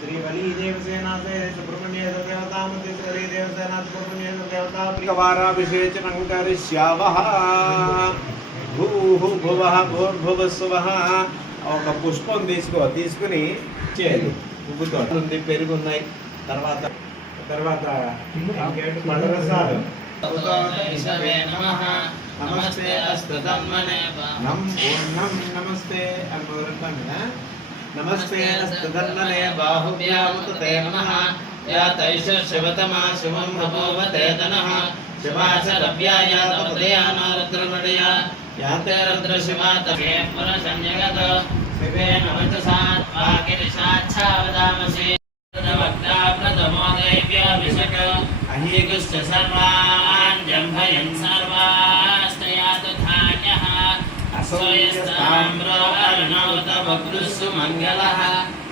श्री बली देवसेना से सुब्रह्मण्य देवता मतेश्वरी देवसेना सुब्रह्मण्य देवता प्रियवाराभिषेचनं करिष्यावः भूः भुवः भूर्भुवस्सुवः ఒక పుష్పం తీసుకుని చేయాలి పువ్వుతో ఉంది పెరుగు ఉన్నాయి తర్వాత తర్వాత పండరసాలు నమస్తే అస్తధన్మనే నమస్తే అనుకుంటున్నాను नमस्ते अस्तधन्मने बाहुभ्यामुते नमः या तैष शिवतमा शिवं भवते तनः शिवाशरव्याया तपदयाना रुद्रमणया या ते रुद्रशिवा तपे पुरसंजगत शिवेन वचसात् वागिरिषाच्छावदामसि प्रथमोदैव्याभिषक अहीगुश्च सर्वान् जम्भयन् सर्वास्तया तथान्यः असोयस्ताम्रो अर्णवतवक्रुस्सु मङ्गलः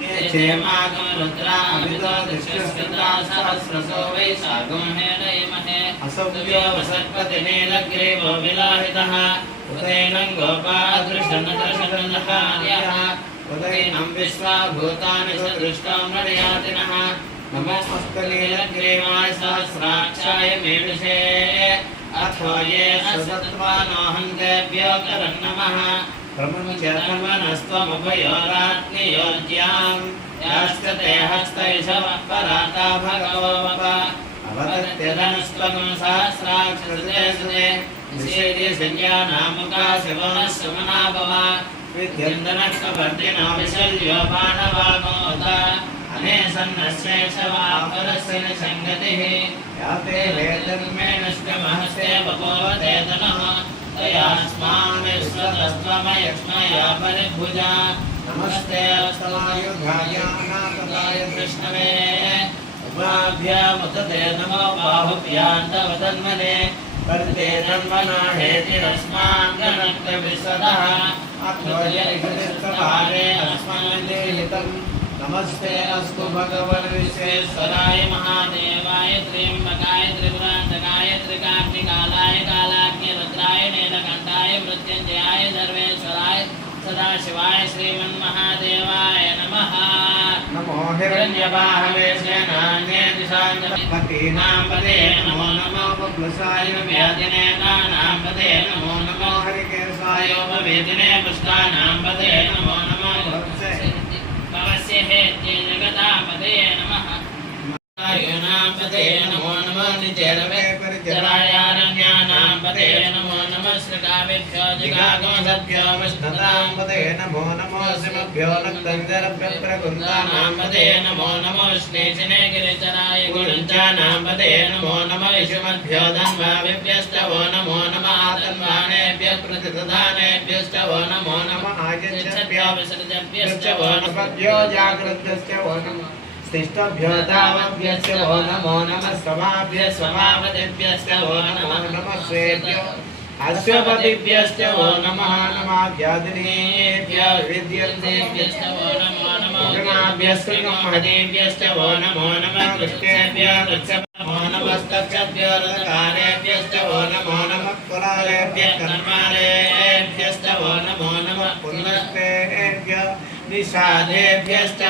क्षेमागं रुद्रामितो दृश्यस्कृता सहस्रसो वैशाखं हेडयमहे असव्यो वसर्पतिनीलग्रीवो विलाहितः उदैनं गोपादृशनदर्शनहार्यः उदैनं विश्वाभूतानि सदृष्टं नडयातिनः नमोऽस्तनीलग्रीवाय सहस्राक्षाय मेढुषे अथो ये असत्त्वानोऽहन्तेभ्यो करन्नमः प्रमुञ्चतन्वनस्त्वमुभयोरात्नियोज्यां याश्चते हस्तैषवः पराता भगवोऽवप अवतत्यधनुस्त्वं सहस्राक्षते सुते निषेधे संज्ञानामुका शिवः सुमना भव विद्यन्दनः कपर्दिनो विशल्यो बाणवागोत अनेसन्नशेषवापरस्य संगतिः याते वेदन्मे नष्टमहस्ते बभूवते तनः तयास्मान् विश्वतस्त्वमयक्ष्मया परिभुजा नमस्ते अस्तमायुधाय अनाथदाय कृष्णवे उभाभ्यामुतते नमो बाहुभ्यान्तवतन्मने वर्ते तन्मना हेतिरस्मान् गणक्तविशदः अथो यैषदिस्तभारे अस्मान् देहितम् नमस्ते अस्तु भगवन् विश्वेश्वराय महादेवाय त्र्यम्बकाय त्रिपुरान्तकाय त्रिकाग्निकालाय कालाग्निरुद्राय नीलकण्ठाय मृत्युञ्जयाय सर्वेश्वराय सदाशिवाय श्रीमन्महादेवाय नमः नमो हिरण्यबाहवे सेनान्ये दिशाञ्जपतीनां पदे नमो नमो बभ्लसाय व्याधिने नानां पदे नमो नमो हरिकेशायोपवेदिने पुष्टानां पदे नमो नमो हेत्ये जगदापदे नमः आयुनां पदे नमो नमः निजरवे परिजरायारण्यानां पदे नमो नमः श्रीकाव्यभ्यो जिगागमसभ्यो विष्णुतां पदे नमो नमः सिमभ्यो नक्तञ्जरभ्यो प्रकुन्दानां पदे नमो नमः श्रीशिने गिरिचराय गुणञ्चानां पदे नमो नमः विषुमभ्यो धन्वाभिभ्यश्चवो नमो नमः आतन्वानेभ्यः प्रतिदधानेभ्यश्चवो नमो नमः आयच्छभ्यो विसर्जभ्यश्चवो नमः जागृतश्चवो नमः स्तिष्ठभ्यो तावभ्यश्च वो नमो नमः स्वभाभ्य स्वभावतेभ्यश्च वो नमो नमः स्वेभ्यो अश्वपतिभ्यश्च वो नमः नमाभ्यादिनेभ्यो विद्यन्तेभ्यश्च वो नमो नमः गुणाभ्यश्च महदेभ्यश्च वो नमो नमः कृष्णेभ्यो नमो नमस्तक्षभ्यो रथकारेभ्यश्च वो नमो नमः कुलालेभ्यः कर्मालेभ्यश्च वो नमो नमः पुनस्तेभ्यो निषादेभ्यश्च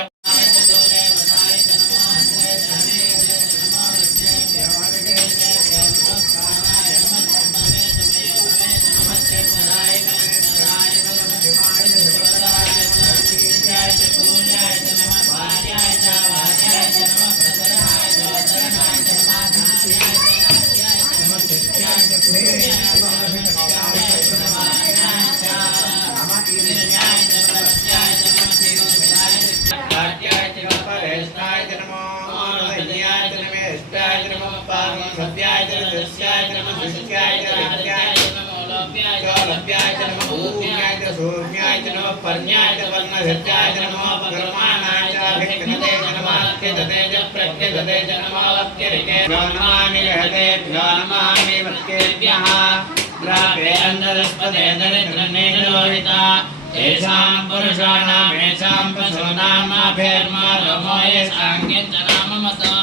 येषां पुरुषाणां येषां पशूनां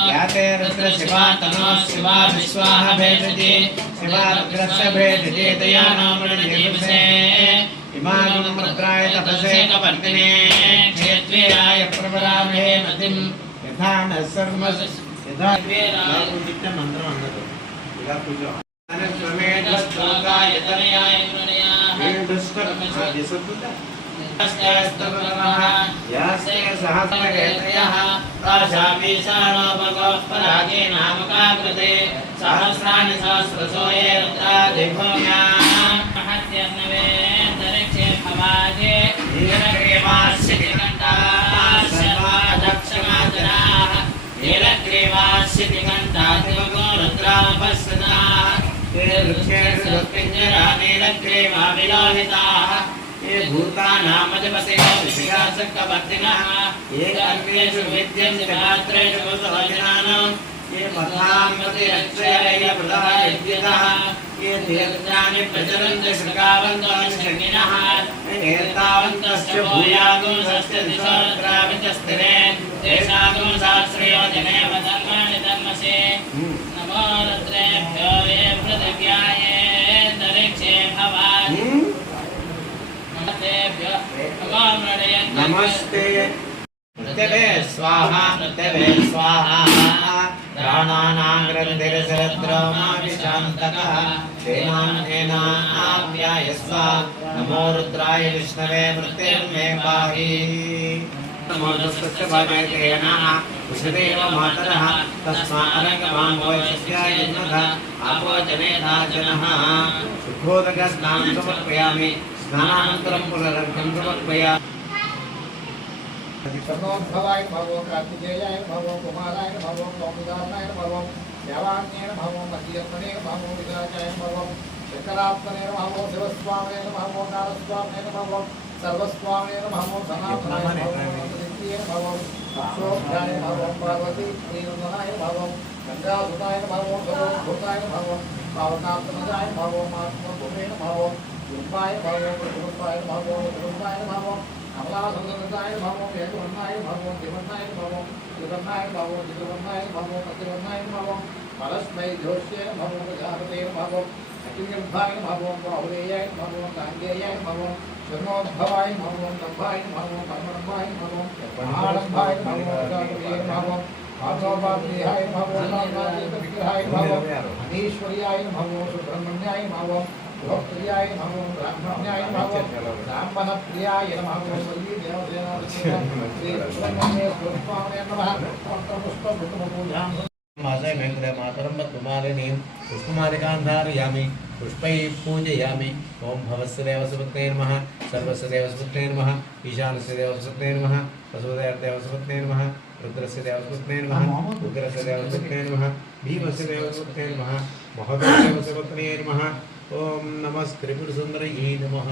याते रुद्र शिवा तनो शिवा विश्वाः भेषति शिवा रुद्रस्य भेषति तया नाम इमागं रुद्राय तपसे कवर्तिने क्षेत्रीराय प्रवरामहे मतिं यथा न सर्वस यथा वेदाय मंत्रम अन्नतो इला पूजो अने स्वमेध स्तोताय तनयाय गुणया वेदस्तर आदिसत्ता अस्तास्तवः यासे सहस्रकेतयः प्राशामीशानो भगवः परागे नामकाकृते सहस्राणि सहस्रसो ये रुद्रादिभूम्याः महत्यन्नवे दरिक्षे भवाजे नीलग्रीवास्य दिगन्ताः सर्वादक्षमाजनाः नीलग्रीवास्य दिगन्तादिवगो रुद्रापस्सदाः ते वृक्षेषु पिञ्जरा नीलग्रीवा विलोहिताः ये भूतानामधिपते विषयासक्तवर्तिनः ये अग्नेषु विद्यन्ते पात्रेषु भूतवचनानां ये पथान्मतिरक्षय प्रदायद्यतः ये तीर्थानि प्रचरन्ति शृगावन्तः शृङ्गिनः एतावन्तस्य भूयागुंसस्य दिशोऽत्राविचस्थिरे तेषागुं सहस्रयो जनेव धर्माणि धर्मसे नमो रुद्रेभ्यो ये पृथिव्याये दरिक्षे भवानि नमस्ते मृत्यवे स्वाहा प्राणानां ग्रन्थिरसरद्रोमाभिशान्तकः तेनाप्यायस्व नमो रुद्राय विष्णवे मृत्युर्मे पाहि नमो तस्य भवेतेनः उषदेव मातरः तस्मादरङ्गमां वैश्याय जन्मः आपो जनेता जनः शुद्धोदकस्नानं समर्पयामि स्नानानन्तरं पुनरर्घ्यं समर्पयामि सर्वोद्भवाय भवो कार्तिकेयाय भवो कुमाराय भवो कौमुदानाय भवो देवान्येन भवो मध्यमने भवो विराजाय भवो शंकरात्मने भवो शिवस्वामिने भवो कालस्वामिने भवो सर्वस्वामिने भवो सनातनाय भवो अक्षोभ्याय भवो पार्वती प्रियनंदनाय भवो गंगासुताय भवो सर्वभूताय भवो पावनात्मजाय भवो मातृभूमेन भवो गुरुपाय भवो गुरुपाय भवो गुरुपाय भवो अमलासंगताय भवो वेदवर्णाय भवो दिवर्णाय भवो दिवर्णाय भवो दिवर्णाय भवो प्रतिवर्णाय भवो परस्मै जोष्येन भवो प्रजापतेन भवो अकिर्भाय भवो बाहुलेयाय भवो गाङ्गेयाय भवो शर्मोद्भवाय भवो दम्भाय भवो कर्मणभाय भवो महारम्भाय भवो प्रजापतेन भवो आत्मोपाध्याय भवो नामातीतविग्रहाय भवो अनीश्वर्याय भवो सुब्रह्मण्याय भवो भक्त्याय नमो ब्राह्मण्याय नमो ब्राह्मणप्रियाय नमो वल्ली देवसेना स्वामी नमः पुष्पभूतपूजां मासे मेघ्रे मातरं कुमारिणीं पुष्पमालिकां धारयामि पुष्पैः पूजयामि ओं भवस्य देवसुपत्ने नमः सर्वस्य देवसुपत्ने नमः ईशानस्य देवसुपत्ने नमः वसुदेवदेवसुपत्ने नमः रुद्रस्य देवसुपत्ने नमः उग्रस्य देवसुपत्ने नमः भीमस्य देवसुपत्ने नमः महादेवसुपत्ने नमः ओम नमः त्रिपुरसुंदरी नमः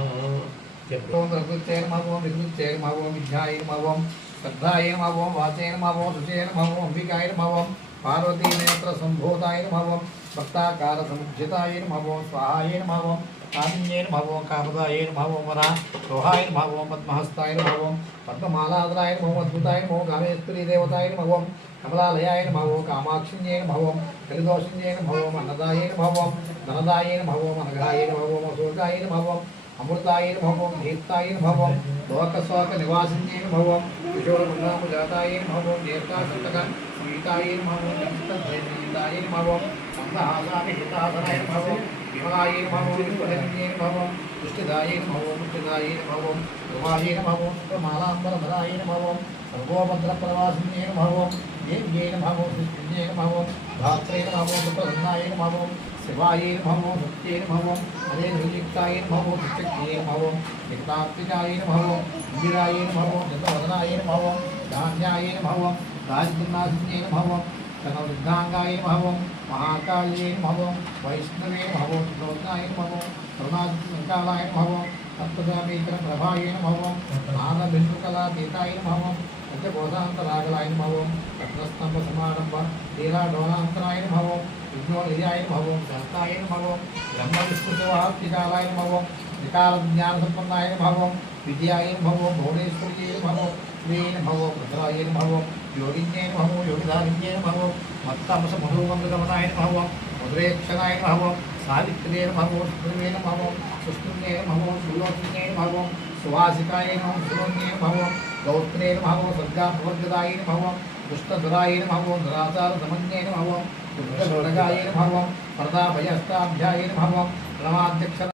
ओम रघुच्चे नमः ओम विद्युच्चे नमः ओम विद्याय नमः ओम श्रद्धाय नमः ओम वाचे नमः ओम सुचे नमः ओम अंबिकाय नमः ओम पार्वती नेत्र संभूताय नमः ओम भक्ताकार समुज्जिताय नमः ओम स्वाहाय नमः ओम कामिन्ये नमः ओम कामदाय नमः ओम वरा सोहाय नमः ओम पद्महस्ताय नमः ओम पद्ममालाधराय नमः ओम अद्भुताय नमः ओम कामेश्वरी देवताय नमः ओम कमलालयाय नमः ओम कामाक्षिण्ये नमः ओम कलिदोषिण्ये नमः ओम अन्नदाय नमः ओम धनदाय नमः ओम अनघाय नमः ओम अशोकाय नमः ओम अमृताय नमः ओम दीप्ताय नमः ओम लोकशोक निवासिन्ये नमः ओम किशोरमण्डामुजाताय नमः ओम दीर्घासन्तक सीताय नमः ओम जगत्तद्वैताय नमः ओम संहासाभिहितासनाय नमः ओम विमलाय नमः ओम विपुलन्ये नमः ओम पुष्टिदाय नमः ओम पुष्टिदाय नमः ओम रुमाय नमः ओम सुप्रमालाम्बरधराय नमः ओम सर्वोभद्रप्रवासिन्ये नमः ओम देव्ये नमः ओम श्रीये नमः ओम धात्रे नमः ओम सुप्रसन्नाय नमः ओम शिवाय नमः ओम सत्ये नमः ओम हरे निर्युक्ताय नमः ओम सत्यये नमः ओम नित्यात्मिकाय नमः ओम इंदिराय नमः ओम जतवदनाय नमः ओम धान्याय नमः ओम राजगुणासिन्ये नमः ओम तनवृद्धांगाय नमः ओम महाकाल्ये नमः ओम वैष्णवे नमः ओम सुब्रह्मण्याय नमः ओम करुणाकालाय नमः ओम तत्पदामीकरप्रभाय नमः ओम आनन्दविष्णुकलातीताय नमः ओम पंचकोशान्तरागलाय नमः ओम रत्नस्तंभसमारम्भ लीलाडोलान्तराय नमः ओम विष्णुनिलयाय नमः ओम सहस्ताय नमः ओम ब्रह्मविष्णुदेवात्मिकालाय नमः ओम विकालज्ञानसम्पन्नाय नमः ओम विद्याय नमः ओम भुवनेश्वर्यै नमः ओम श्री नमः ओम रुद्राय नमः ओम योगिन्ये नमः ओम योगिधारिण्ये नमः ओम मत्तमसमनोगमगमनाय नमः ओम मुद्रेक्षणाय नमः ओम सावित्र्ये नमः सुब्रह्मण्ये नमः सुष्मिन्ये नमः सुलोचन्ये नमः सुवासिकाय नमः सुलोन्ये नमः गौत्रे नमः सर्गापवर्गदाय नमः दुष्टधुराय नमः दुराचारसमन्ये नमः दुष्टदुर्गाय नमः प्रतापयस्ताभ्याय नमः प्रणवाध्यक्ष